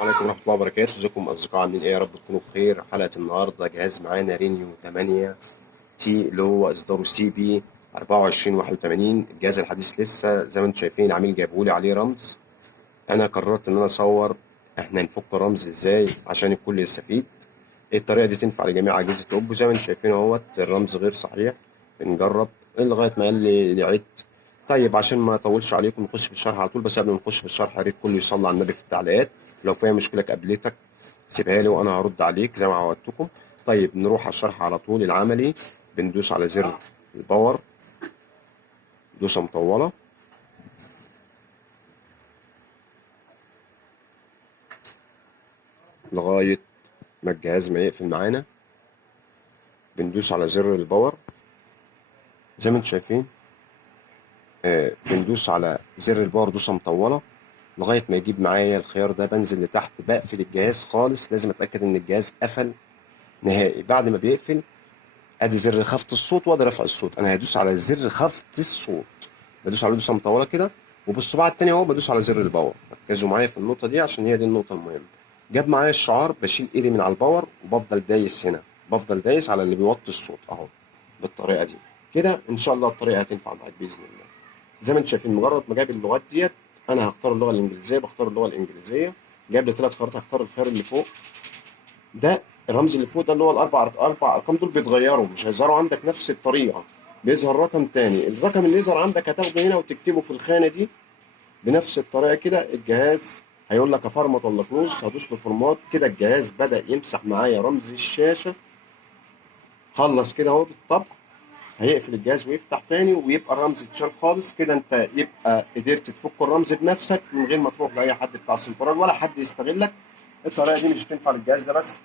وعليكم ورحمة الله وبركاته. ازيكم أصدقاء، عاملين إيه؟ يا رب تكونوا بخير. حلقة النهاردة جهاز معانا رينيو 8 تي اللي هو إصداره سي بي 2481. الجهاز الحديث لسه زي ما انتم شايفين العميل جايبهولي عليه رمز. أنا قررت إن أنا أصور إحنا نفك الرمز إزاي عشان الكل يستفيد. الطريقة دي تنفع لجميع أجهزة أوبو. زي ما انتم شايفين اهوت الرمز غير صحيح. بنجرب لغاية ما قال لي عد. طيب عشان ما اطولش عليكم نخش في الشرح على طول، بس قبل ما نخش في الشرح يا ريت كله يصلي على النبي في التعليقات. لو في أي مشكلة قابلتك سيبها لي وانا هرد عليك زي ما عودتكم. طيب نروح على الشرح على طول العملي. بندوس على زر الباور دوسة مطولة لغاية ما الجهاز ما يقفل معانا. بندوس على زر الباور زي ما انتم شايفين. بندوس على زر الباور دوسة مطولة لغاية ما يجيب معايا الخيار ده. بنزل لتحت بقفل الجهاز خالص، لازم اتأكد ان الجهاز قفل نهائي. بعد ما بيقفل ادي زر خفض الصوت وادي رفع الصوت. انا هدوس على زر خفض الصوت، بدوس على دوسة مطولة كده، وبالصباع التاني اهو بدوس على زر الباور. ركزوا معايا في النقطة دي عشان هي دي النقطة المهمة. جاب معايا الشعار، بشيل ايدي من على الباور وبفضل دايس هنا، بفضل دايس على اللي بيوطي الصوت اهو بالطريقة دي كده. ان شاء الله الطريقة هتنفع معاك بإذن الله. زي ما انتم شايفين مجرد ما جاب اللغات ديت انا هختار اللغة الإنجليزية. بختار اللغة الإنجليزية. جاب لي 3 خيارات، هختار الخيار اللي فوق ده. الرمز اللي فوق ده اللي هو الاربع ارقام دول بيتغيروا، مش هيظهروا عندك نفس الطريقه. بيظهر رقم تاني. الرقم اللي يظهر عندك هتاخده هنا وتكتبه في الخانه دي بنفس الطريقه كده. الجهاز هيقول لك افرمط ولا كلوز، هدوس له فورمات كده. الجهاز بدأ يمسح معايا رمز الشاشه. خلص كده اهو بالطبع. هيقفل الجهاز ويفتح تاني ويبقى الرمز اتشال خالص كده. انت يبقى قدرت تفك الرمز بنفسك من غير ما تروح لاي حد بتاع سنترال ولا حد يستغلك. الطريقه دي مش بتنفع للجهاز ده بس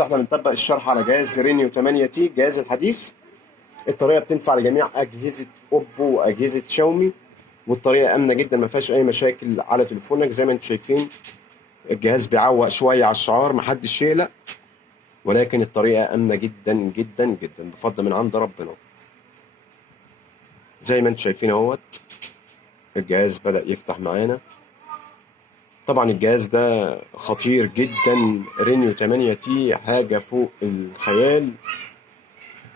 احنا بنطبق الشرح على جهاز رينيو 8 تي الجهاز الحديث. الطريقه بتنفع لجميع اجهزه اوبو واجهزه شاومي، والطريقه امنه جدا ما فيهاش اي مشاكل على تليفونك. زي ما انتم شايفين الجهاز بيعوق شويه على الشعار، محدش يقلق، ولكن الطريقه امنه جدا جدا جدا بفضل من عند ربنا. زي ما انتم شايفين اهوت الجهاز بدأ يفتح معانا. طبعا الجهاز ده خطير جدا. رينيو 8 تي حاجه فوق الخيال.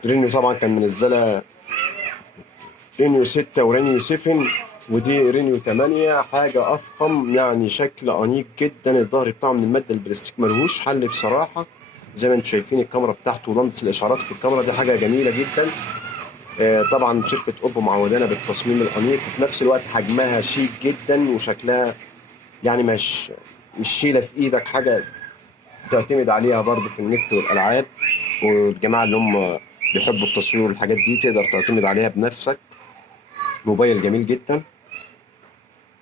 رينيو طبعا كان منزلها رينيو 6 ورينيو 7، ودي رينيو 8 حاجة أفخم، يعني شكل أنيق جدا. الظهر بتاعه من المادة البلاستيك ملهوش حل بصراحة. زي ما انتم شايفين الكاميرا بتاعته ولمبة الإشعارات في الكاميرا دي حاجة جميلة جدا. طبعا شركة أوبو معودانا بالتصميم الأنيق، وفي نفس الوقت حجمها شيك جدا وشكلها يعني مش شيلة في إيدك، حاجة تعتمد عليها برضو في النت والألعاب. والجماعة اللي هم بيحبوا التصوير والحاجات دي تقدر تعتمد عليها بنفسك. موبايل جميل جدا.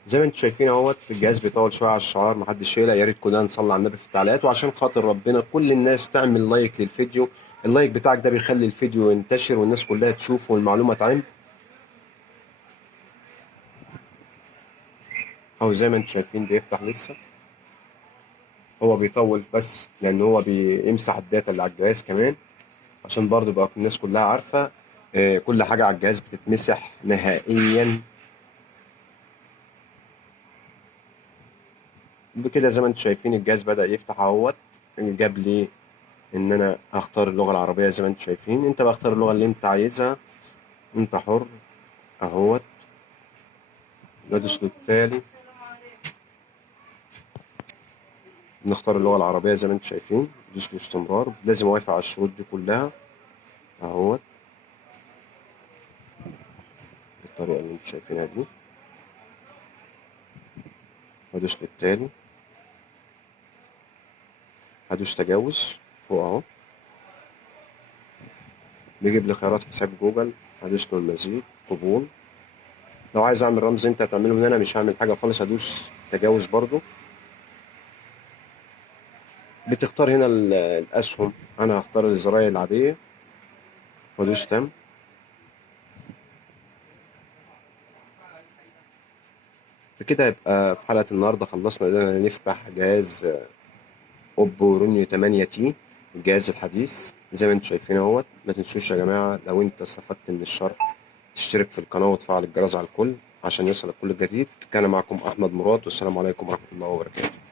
زي ما انتم شايفين اهوت الجهاز بيطول شويه على الشعار، محدش يقلق. يا ريت كلنا نصلي على النبي في التعليقات، وعشان خاطر ربنا كل الناس تعمل لايك للفيديو. اللايك بتاعك ده بيخلي الفيديو ينتشر والناس كلها تشوفه والمعلومه تعم. اهو زي ما انتم شايفين بيفتح لسه. هو بيطول بس لان هو بيمسح الداتا اللي على الجهاز كمان، عشان برضه يبقى الناس كلها عارفه. كل حاجه على الجهاز بتتمسح نهائيا. بكده زي ما انتم شايفين الجهاز بدأ يفتح اهوت. جاب لي ان انا هختار اللغة العربية. زي ما انتم شايفين انت بختار اللغة اللي انت عايزها، انت حر اهوت. ندوس للتالي نختار اللغة العربية. زي ما انتم شايفين دوس باستمرار، لازم اوافق على الشروط دي كلها اهوت بالطريقة اللي انتم شايفينها دي. هدوس للتالي، هدوس تجاوز فوق اهو. بيجيب لي خيارات حساب جوجل، هدوس له المزيد قبول. لو عايز اعمل رمز انت هتعمله من هنا، مش هعمل حاجة خالص، هدوس تجاوز برضو. بتختار هنا الأسهم. أنا هختار الزراير العادية وأدوس تم. بكده يبقى في حلقة النهاردة خلصنا، قدرنا نفتح جهاز أوبو رينيو 8 تي الجهاز الحديث زي ما انتم شايفين اهوت. ما تنسوش يا جماعة لو انت استفدت من الشرح تشترك في القناة وتفعل الجرس على الكل عشان يوصلك كل جديد. كان معكم أحمد مراد، والسلام عليكم ورحمة الله وبركاته.